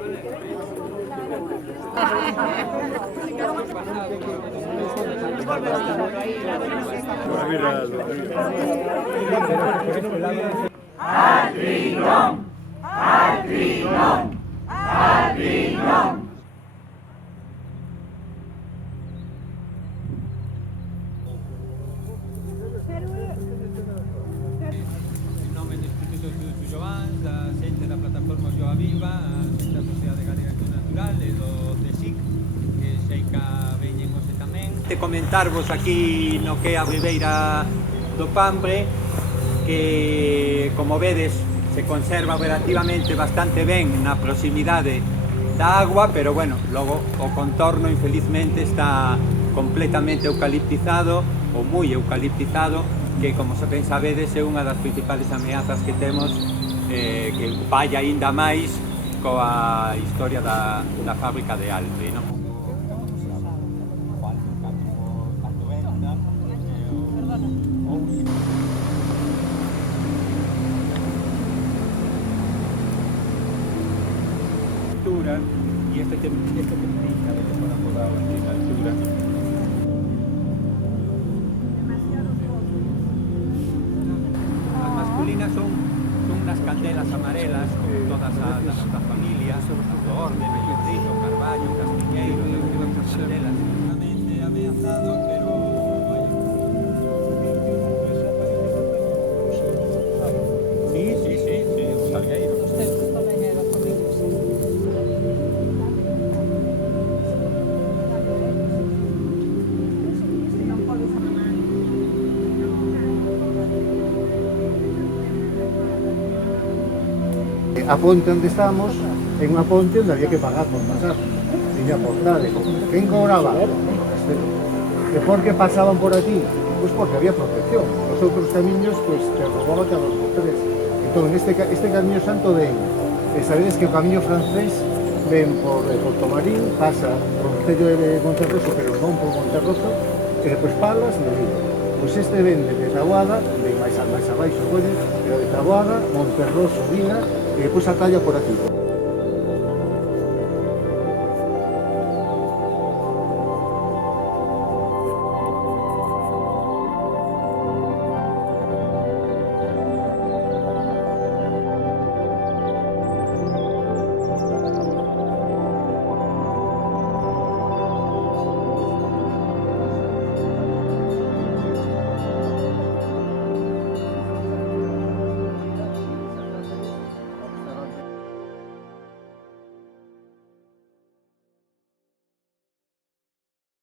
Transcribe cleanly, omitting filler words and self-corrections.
Al Rincón, al Rincón, al Rincón. En nome do Instituto Estudos Jovans, da xente da plataforma Jova Viva, a xente da Sociedade Galega de Acción Natural e do CSIC, que sei que veñen hoxe tamén. Comentarvos aquí no que é a Ribeira do Pambre, que, como vedes, se conserva relativamente bastante ben na proximidade da agua, pero, bueno, logo o contorno, infelizmente, está completamente eucaliptizado, ou moi eucaliptizado, que, como ben sabedes, é unha das principales ameazas que temos, que falla aínda máis coa historia da fábrica de Altre, non? Y este templita de que fuera podado aquí en la altura. Las masculinas son unas candelas amarelas, como todas las familias, do orden, Bellocino, Carballo, Castiñeiro, diversas candelas. Realmente amenazado, pero sí, os salgueiros. A ponte onde estamos é unha ponte onde había que pagar por pasar, tiña portade. Quen cobraba? E por que pasaban por aquí? Pois porque había protección. Os outros camiños, pois, te roubaba cada dos por tres. Entón, este camiño santo ven, e sabedes que o camiño francés ven por Tomarín, pasa por o Concello de Monterroso, pero non por Monterroso, e depois Palas e Vigo. Pois este ven de Taboada, ven máis abaixo, pero de Taboada, Monterroso, Viga, e depois a talla por aquí.